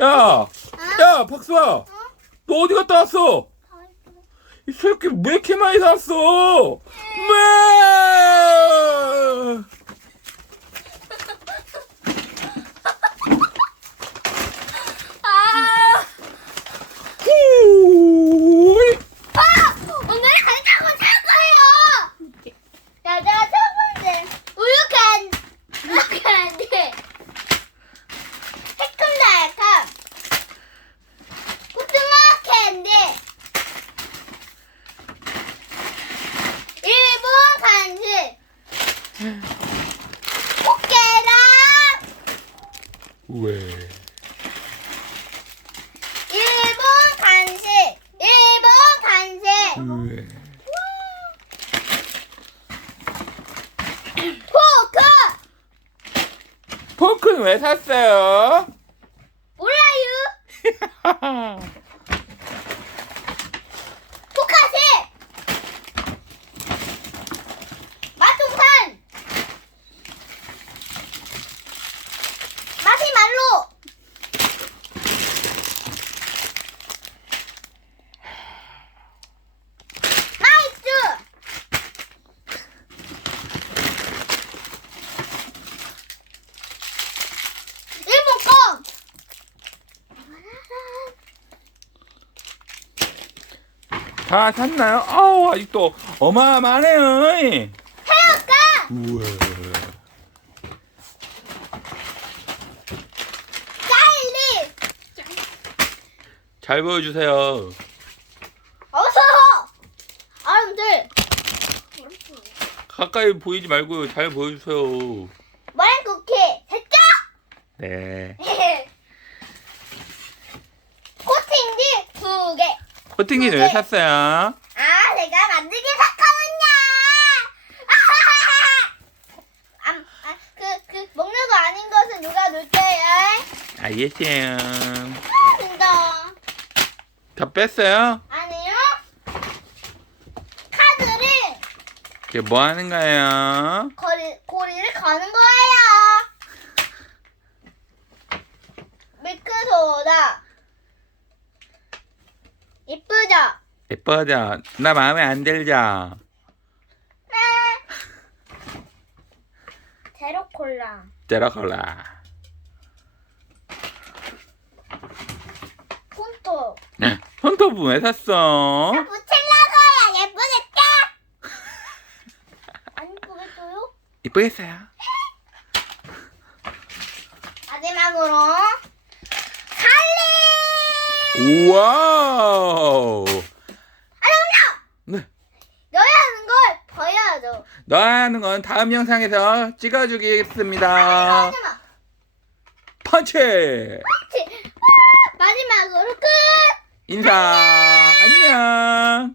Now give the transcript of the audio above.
야, 야, 박수아, 너 어디 갔다 왔어? 이 새끼 왜 이렇게 많이 샀어? 왜? 아, 후이. 오늘 한다고 살 거예요. 자, 자, 첫 번째 우유 캔, 우유 캔디, 새콤달콤 고등어 캔디, 일본 간식, 꽃게랑 왜? 일본 간식, 일본 간식. 왜? 포크 포크는 왜 샀어요? 몰라요 포카시 맛동산 마시말로 나이스 껌다 샀나요? 아우 아직도 어마어마하네요. 해역감 우와. 짤리 잘 보여주세요. 어서 여러분들 가까이 보이지 말고 잘 보여주세요. 네. 코팅지 두 개. 코팅기는 왜 샀어요? 아, 제가 만들기 샀거든요. 아, 아, 그, 그 먹는 거 아닌 것은 누가 놓을게요? 알겠어요. 아, 진짜. 다 뺐어요? 아니요. 카드를 이게 뭐 하는 거예요? 거리, 고리를 거는 거예요. 밀크 소다. 이쁘죠? 예뻐져. 나 마음에 안 들죠? 네. 제로 콜라. 제로콜라. 폰토. 네. 손톱은 왜 샀어? 붙일라고요. 예쁘겠다. 안 예쁘겠어요? 이쁘겠어요? 마지막으로 살리. 우 와우. 네. 넣어야 하는 걸 버려야죠. 넣어야 하는 건 다음 영상에서 찍어주겠습니다. 마지막. 펀치! 마지막으로 끝. 인사! 안녕!